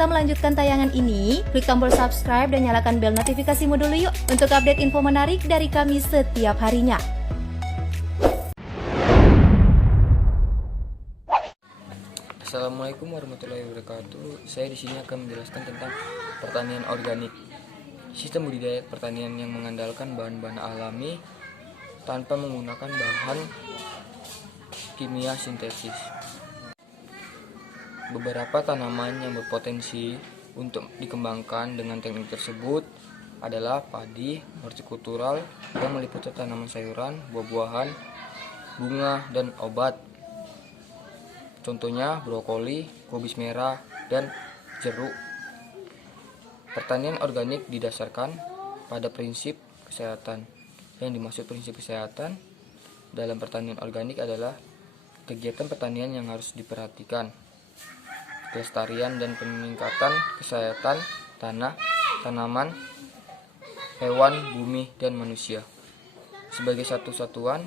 kita melanjutkan tayangan ini, klik tombol subscribe dan nyalakan bel notifikasimu dulu yuk untuk update info menarik dari kami setiap harinya. Assalamualaikum warahmatullahi wabarakatuh. Saya di sini akan menjelaskan tentang pertanian organik. Sistem budidaya pertanian yang mengandalkan bahan-bahan alami tanpa menggunakan bahan kimia sintetis. Beberapa tanaman yang berpotensi untuk dikembangkan dengan teknik tersebut adalah padi, hortikultural yang meliputi tanaman sayuran, buah-buahan, bunga, dan obat. Contohnya brokoli, kubis merah, dan jeruk. Pertanian organik didasarkan pada prinsip kesehatan. Yang dimaksud prinsip kesehatan dalam pertanian organik adalah kegiatan pertanian yang harus diperhatikan, kelestarian dan peningkatan kesehatan tanah, tanaman, hewan, bumi, dan manusia sebagai satu satuan,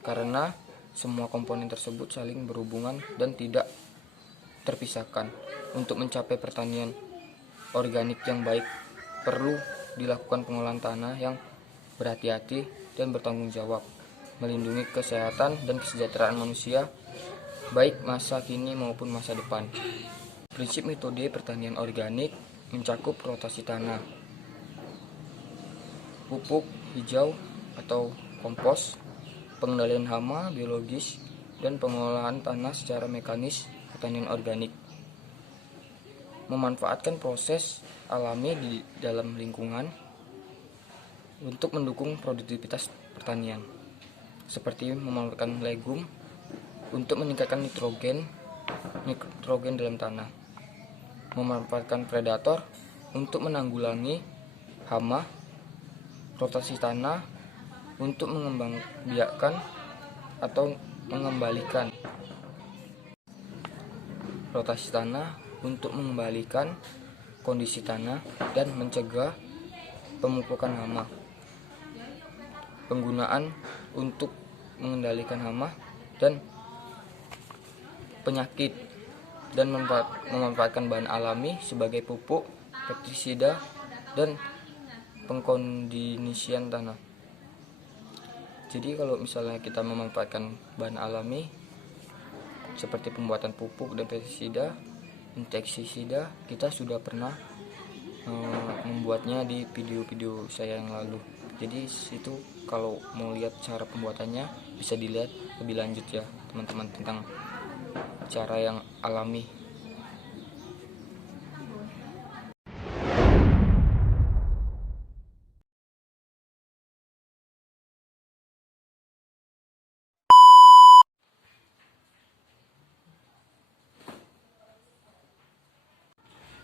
karena semua komponen tersebut saling berhubungan dan tidak terpisahkan. Untuk mencapai pertanian organik yang baik, perlu dilakukan pengolahan tanah yang berhati-hati dan bertanggung jawab, melindungi kesehatan dan kesejahteraan manusia, baik masa kini maupun masa depan. Prinsip metode pertanian organik mencakup rotasi tanah, pupuk hijau atau kompos, pengendalian hama biologis, dan pengolahan tanah secara mekanis. Pertanian organik memanfaatkan proses alami di dalam lingkungan untuk mendukung produktivitas pertanian, seperti memanfaatkan legum untuk meningkatkan nitrogen dalam tanah, memanfaatkan predator untuk menanggulangi hama, rotasi tanah untuk mengembangbiakkan atau mengembalikan rotasi tanah untuk mengembalikan kondisi tanah dan mencegah pemupukan hama, penggunaan untuk mengendalikan hama dan penyakit, dan memanfaatkan bahan alami sebagai pupuk, pestisida, dan pengkondisian tanah. Jadi kalau misalnya kita memanfaatkan bahan alami seperti pembuatan pupuk dan pestisida, insektisida, kita sudah pernah membuatnya di video-video saya yang lalu. Jadi situ kalau mau lihat cara pembuatannya bisa dilihat lebih lanjut ya teman-teman, tentang cara yang alami.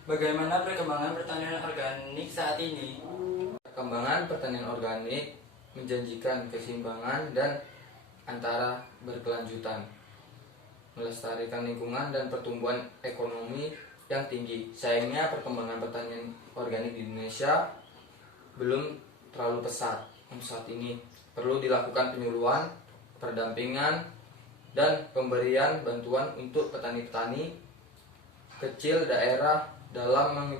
Bagaimana perkembangan pertanian organik saat ini? Perkembangan pertanian organik menjanjikan keseimbangan dan antara berkelanjutan, melestarikan lingkungan dan pertumbuhan ekonomi yang tinggi. Sayangnya perkembangan pertanian organik di Indonesia belum terlalu pesat. Saat ini perlu dilakukan penyuluhan, pendampingan, dan pemberian bantuan untuk petani-petani kecil daerah dalam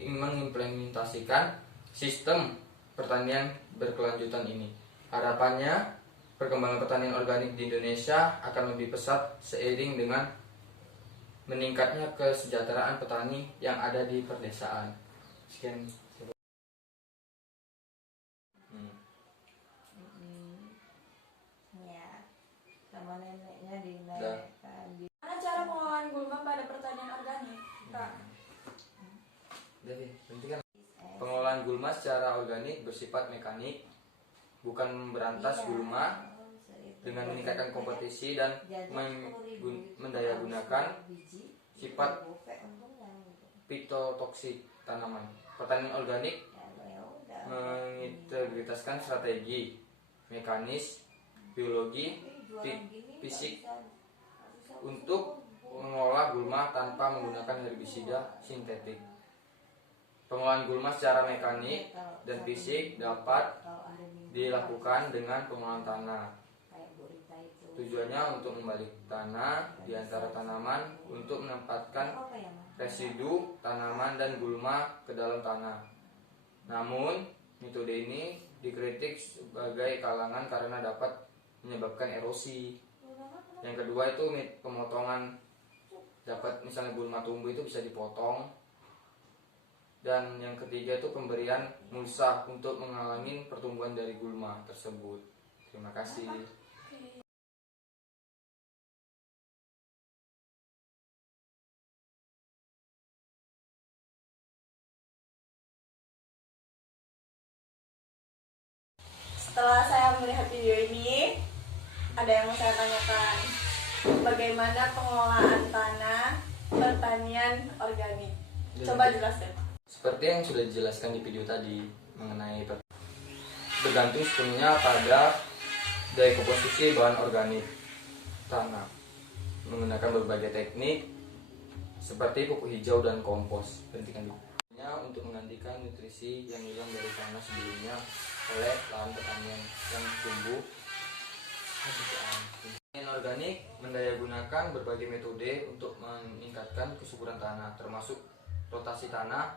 mengimplementasikan sistem pertanian berkelanjutan ini. Harapannya perkembangan pertanian organik di Indonesia akan lebih pesat seiring dengan meningkatnya kesejahteraan petani yang ada di perdesaan. Sekian. Ya, sama neneknya dinaikkan. Gimana cara pengolahan gulma pada pertanian organik, Kak? Jadi, pengolahan gulma secara organik bersifat mekanik, bukan memberantas gulma, dengan meningkatkan kompetisi dan mendayagunakan sifat fitotoksik tanaman. Pertanian organik mengintegrasikan strategi mekanis, biologi, fisik untuk mengolah gulma tanpa menggunakan herbisida sintetik. Pengolahan gulma secara mekanik dan fisik dapat dilakukan dengan pengolahan tanah, Tujuannya untuk membalik tanah di antara tanaman untuk menempatkan Apa ya, Mas? residu tanaman dan gulma ke dalam tanah. Namun, metode ini dikritik sebagai kalangan karena dapat menyebabkan erosi. Yang kedua itu pemotongan, dapat misalnya gulma tumbuh itu bisa dipotong. Dan yang ketiga itu pemberian mulsa untuk menghalangi pertumbuhan dari gulma tersebut. Terima kasih. Setelah saya melihat video ini, ada yang mau saya tanyakan. Bagaimana pengelolaan tanah pertanian organik? Coba jelaskan. Seperti yang sudah dijelaskan di video tadi mengenai bergantung sepenuhnya pada daya komposisi bahan organik tanah menggunakan berbagai teknik seperti pupuk hijau dan kompos. Hentikan dulu. Untuk menggantikan nutrisi yang hilang dari tanah sebelumnya oleh lahan pertanian yang tumbuh. Pertanian organik mendayagunakan berbagai metode untuk meningkatkan kesuburan tanah, termasuk rotasi tanah,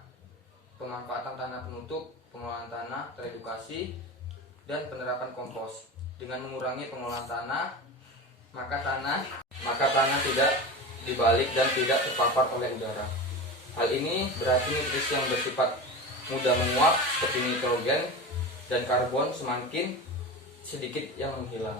pemanfaatan tanah penutup, pengelolaan tanah teredukasi, dan penerapan kompos. Dengan mengurangi pengelolaan tanah, maka tanah tidak dibalik dan tidak terpapar oleh udara. Hal ini berarti nutrisi yang bersifat mudah menguap seperti nitrogen dan karbon semakin sedikit yang menghilang.